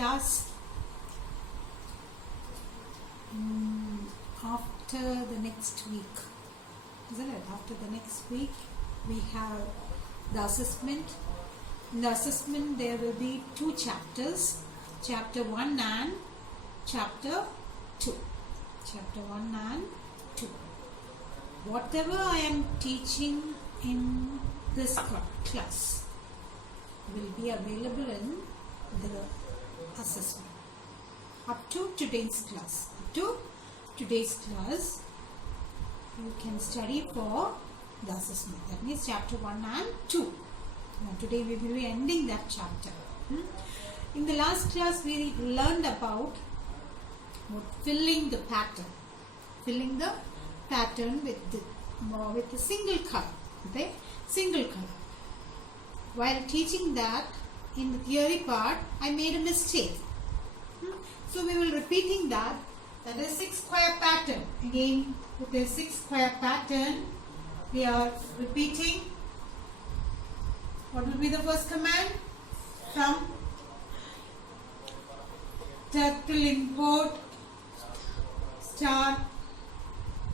class. After the next week, isn't it? After the next week, we have the assessment. In the assessment, there will be 2 chapters, chapter 1 and chapter 2. Chapter 1 and 2. Whatever I am teaching in this class will be available in the assessment. Up to today's class. You can study for the assessment. That means chapter 1 and 2. Now today we will be ending that chapter. In the last class we learned about filling the pattern. Filling the pattern with a single color. Okay? Single color. While teaching that, in the theory part, I made a mistake. So we will repeating that. That is 6 square pattern. Again, with the 6 square pattern, we are repeating. What will be the first command? From turtle import star,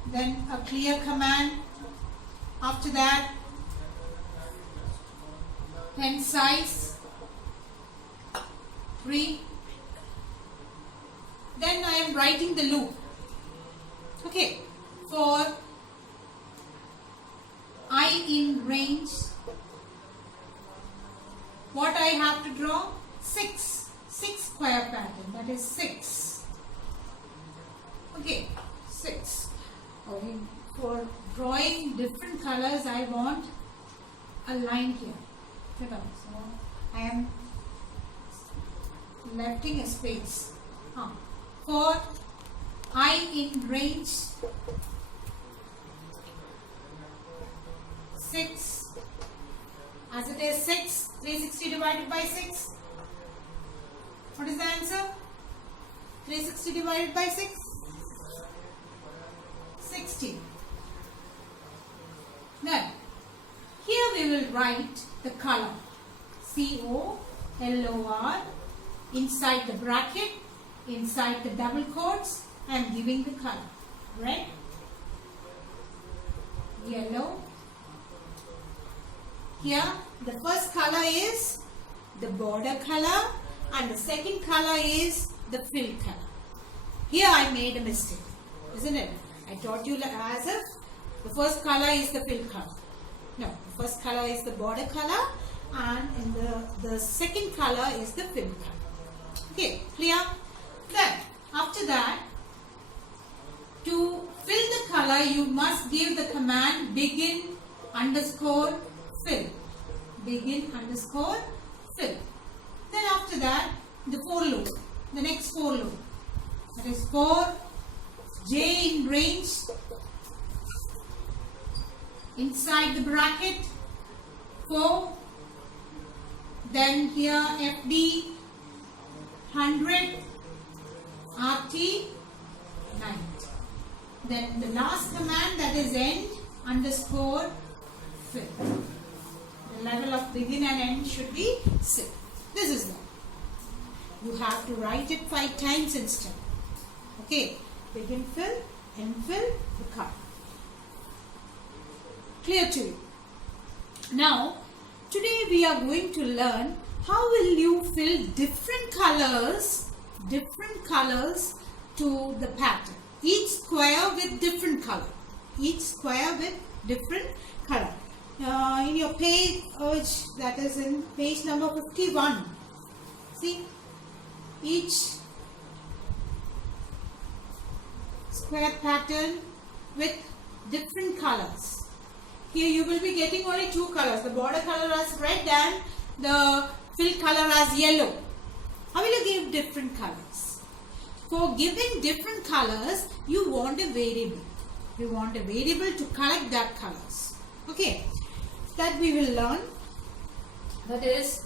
then a clear command. After that, pen size 3. Then I am writing the loop. Okay, for I in range, what I have to draw? 6 square pattern. That is 6. Okay, 6. Okay. For drawing different colors, I want a line here. So I am lefting a space. For I in range 6, as it is 6, 360 divided by 6. What is the answer? 360 divided by 6? 60. Then, here we will write the color. C-O-L-O-R inside the bracket, inside the double quotes. I am giving the color. Red, yellow. Here, the first color is the border color and the second color is the fill color. Here I made a mistake, isn't it? I taught you as if the first color is the fill color. No, the first color is the border color and in the second color is the fill color. Okay, clear? Then, after that, to fill the color, you must give the command begin underscore fill. Begin underscore fill. Then after that, the for loop. The next for loop. That is for J in range. Inside the bracket. For. Then here FD 100. RT 90. Then the last command, that is end underscore fill. The level of begin and end should be 6. This is that. You have to write it 5 times instead. Okay. Begin fill, end fill, the color. Clear to you? Now, today we are going to learn how will you fill different colors to the pattern. Each square with different color. Each square with different color. In your page, that is in page number 51. See, each square pattern with different colors. Here you will be getting only 2 colors. The border color as red and the fill color as yellow. How will you give different colors? For giving different colors, you want a variable. You want a variable to collect that colors. Okay. That we will learn. That is,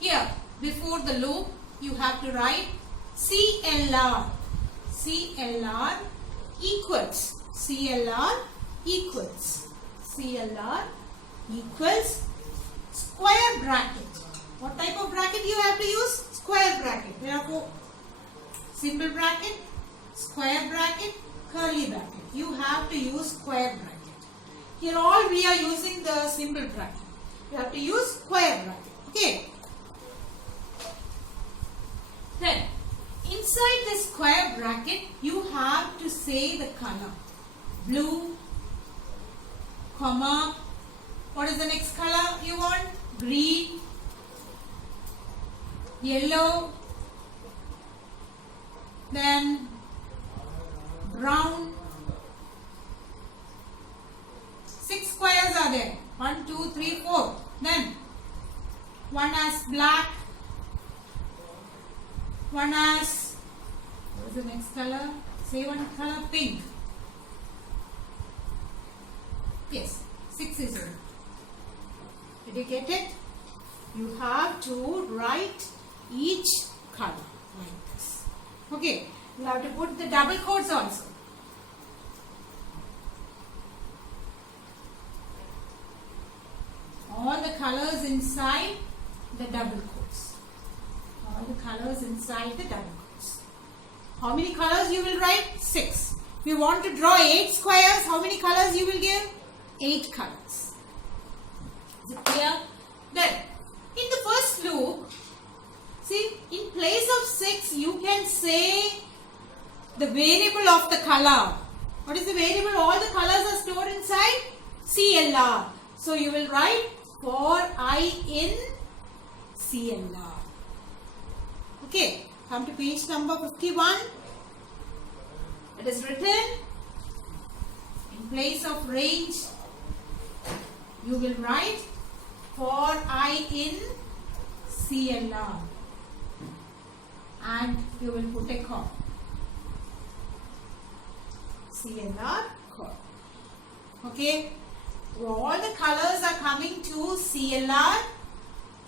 here before the loop you have to write CLR. CLR equals. CLR equals. CLR equals square bracket. What type of bracket you have to use? Square bracket. Therefore, simple bracket, square bracket, curly bracket. You have to use square bracket. Here all we are using the simple bracket. You have to use square bracket. Okay. Then, inside the square bracket, you have to say the color. Blue, comma. What is the next color you want? Green, yellow, then brown. 6 squares are there. 1, 2, 3, 4. Then one has black, one has, what is the next color? Say one color, pink. Yes, 6 is it. Did you get it? You have to write each color like this. Okay, you have to put the double quotes also. All the colors inside the double quotes. All the colors inside the double quotes. How many colors you will write? 6. If you want to draw 8 squares, how many colors you will give? 8 colors. Is it clear? Then, in the first loop, see, in place of 6, you can say the variable of the color. What is the variable? All the colors are stored inside CLR. So, you will write for I in CLR. Okay, come to page number 51. It is written, in place of range, you will write for I in CLR. And you will put a comma. CLR comma. Okay. All the colors are coming to CLR.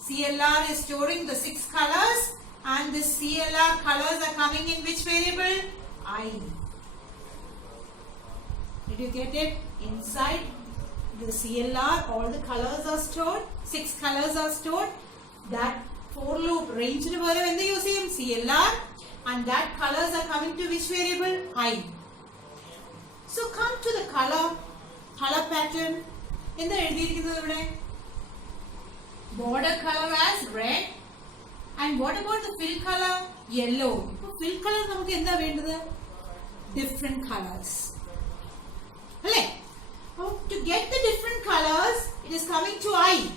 CLR is storing the 6 colors, and the CLR colors are coming in which variable? I. Did you get it? Inside the CLR, all the colors are stored. 6 colors are stored. That for loop range in the you see CLR, and that colors are coming to which variable? I. So come to the color pattern. In the border color as red, and what about the fill color? Yellow. Fill color different colors. To get the different colors, it is coming to I.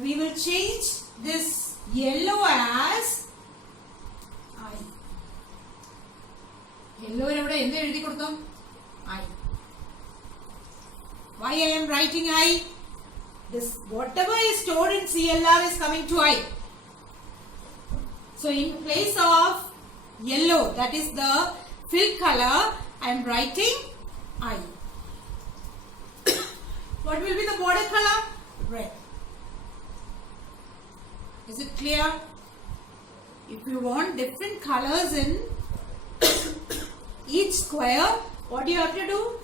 We will change this yellow as I. Yellow I. Why I am writing I? This whatever is stored in CLR is coming to I. So in place of yellow, that is the fill color, I am writing I. What will be the border color? Red. Is it clear? If you want different colors in each square, what do you have to do?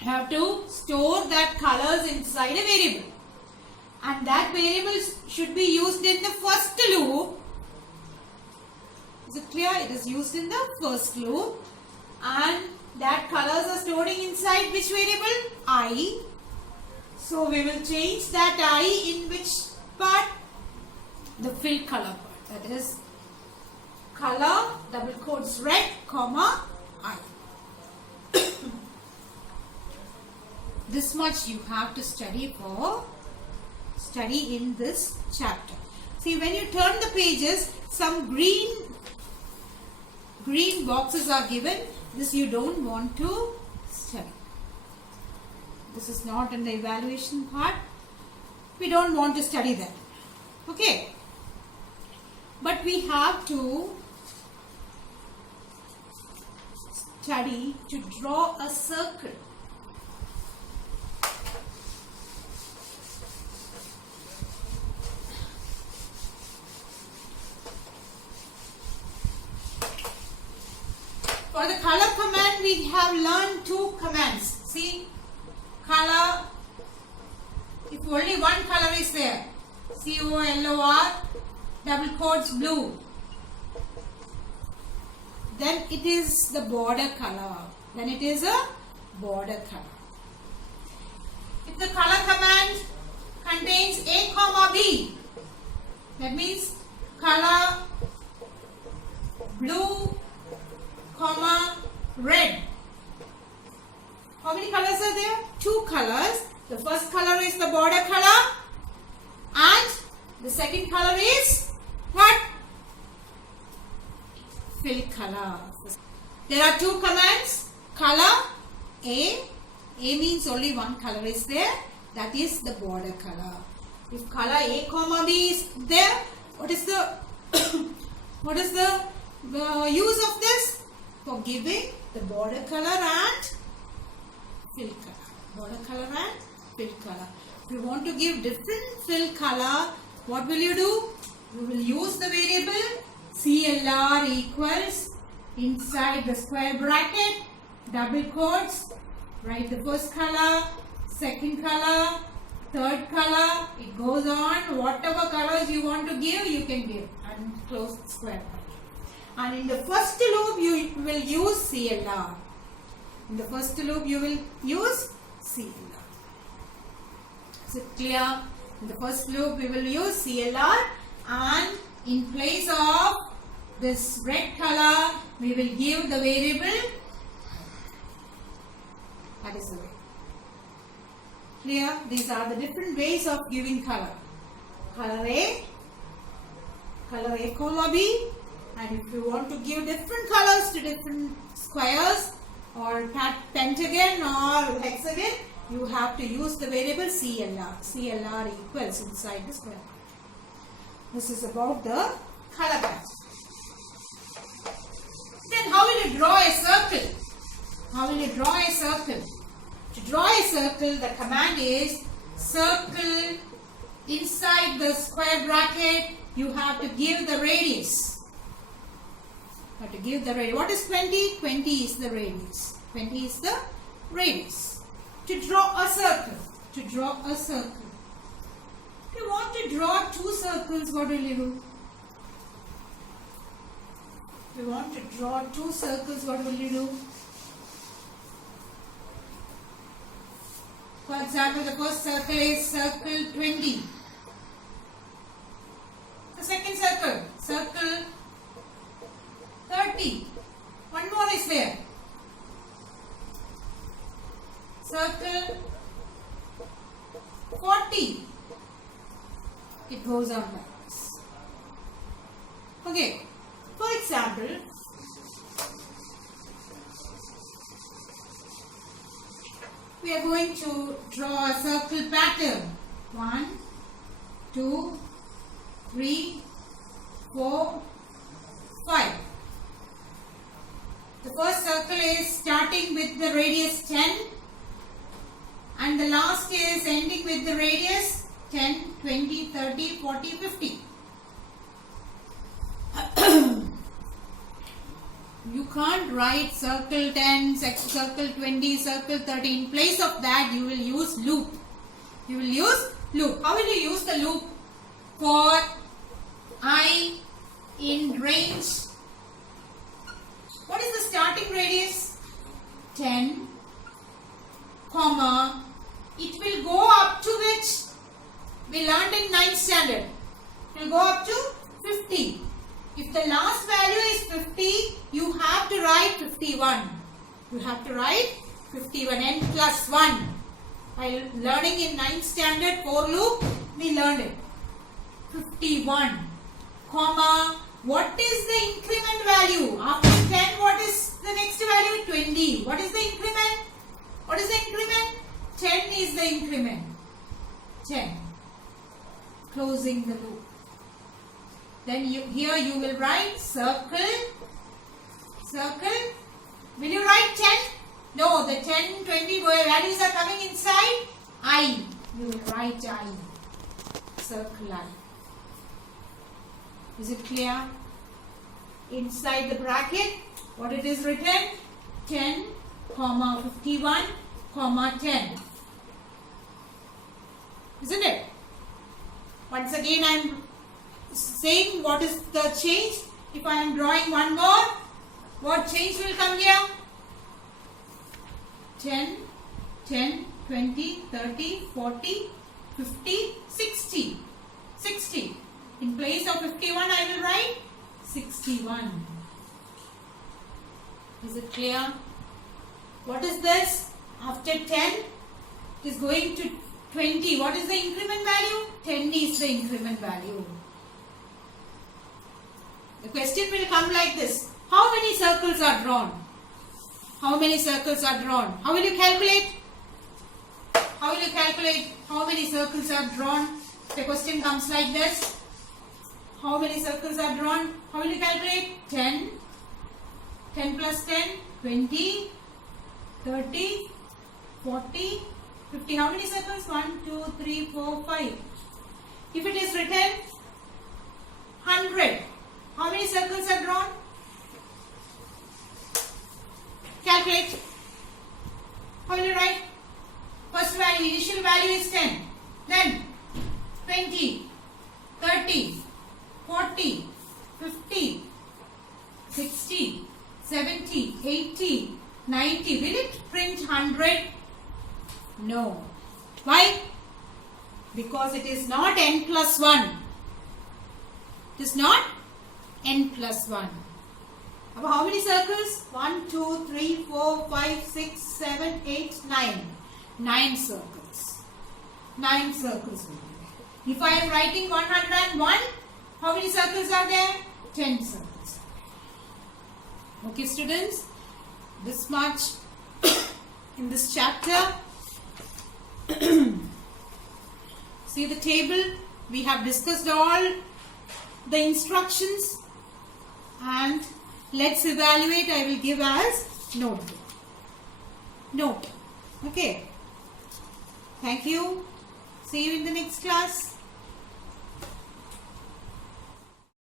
Have to store that colors inside a variable, and that variable should be used in the first loop. Is it clear? It is used in the first loop, and that colors are storing inside which variable? I. So we will change that I in which part? The fill color part. That is color double quotes red comma I. This much you have to study in this chapter. See, when you turn the pages, some green boxes are given. This you don't want to study. This is not in the evaluation part. We don't want to study that. Okay. But we have to study to draw a circle. For the color command, we have learned 2 commands. See, color, if only one color is there. COLOR, double quotes blue. Then it is the border color. Then it is a border color. If the color command contains A comma B, that means color blue comma red. How many colors are there? 2 colors. The first color is the border color and the second color is what? Fill color. There are 2 commands. Color A. A means only one color is there. That is the border color. If color A comma B is there, what is the use of this? For giving the border color and fill color. Border color and fill color. If you want to give different fill color, what will you do? You will use the variable CLR equals inside the square bracket, double quotes, write the first color, second color, third color. It goes on. Whatever colors you want to give, you can give, and close the square bracket. And in the first loop, you will use CLR. In the first loop, you will use CLR. Is it clear? In the first loop, we will use CLR, and in place of this red color, we will give the variable. That is the way. Clear? These are the different ways of giving color. Color A comma B. And if you want to give different colors to different squares or pentagon or hexagon, you have to use the variable CLR. CLR equals inside the square. This is about the color pattern. Then how will you draw a circle? How will you draw a circle? To draw a circle, the command is circle. Inside the square bracket, you have to give the radius. You have to give the radius. What is 20? 20 is the radius. 20 is the radius. To draw a circle. To draw a circle. If you want to draw 2 circles, what will you do? If you want to draw 2 circles, what will you do? For example, the first circle is circle 20. The second circle, circle 30. One more is there. Circle 40. It goes on like this. Okay. For example, we are going to draw a circle pattern. 1, 2, 3, 4, 5. The first circle is starting with the radius 10 and the last is ending with the radius 10, 20, 30, 40, 50. You can't write circle 10, circle 20, circle 30. In place of that, you will use loop. You will use loop. How will you use the loop? For I in range. What is the starting radius? 10, comma. It will go up to which? We learned in 9th standard. It will go up to 50. If the last value is 50, you have to write 51. You have to write 51, n plus 1. While learning in 9th standard for loop, we learned it. 51, comma, what is the increment value? After 10, what is the next value? 20. What is the increment? What is the increment? 10 is the increment. 10. Closing the loop. Then here you will write circle. Circle. Will you write 10? No, the 10, 20 values are coming inside I. You will write I. Circle I. Is it clear? Inside the bracket, what it is written? 10, comma 51, comma 10. Isn't it? Once again I am saying what is the change. If I am drawing one more, what change will come here? 10, 10, 20, 30, 40, 50, 60. 60. In place of 51 I will write 61. Is it clear? What is this? After 10 it is going to 20. What is the increment value? 10 is the increment value. The question will come like this. How many circles are drawn? How many circles are drawn? How will you calculate? How will you calculate how many circles are drawn? The question comes like this. How many circles are drawn? How will you calculate? 10. 10 plus 10, 20, 30, 40, 50. How many circles? 1, 2, 3, 4, 5. If it is written 100, how many circles are drawn? Calculate. How will you write? First value, initial value is 10. Then 20, 30, 40, 50, 60, 70, 80, 90. Will it print 100? No. Why? Because it is not n plus 1. It is not n plus 1. About how many circles? 1, 2, 3, 4, 5, 6, 7, 8, 9. 9 circles. 9 circles will be there. If I am writing 101, how many circles are there? 10 circles. Okay, students, this much in this chapter. See the table. We have discussed all the instructions, and let's evaluate. I will give as note. Okay. Thank you. See you in the next class.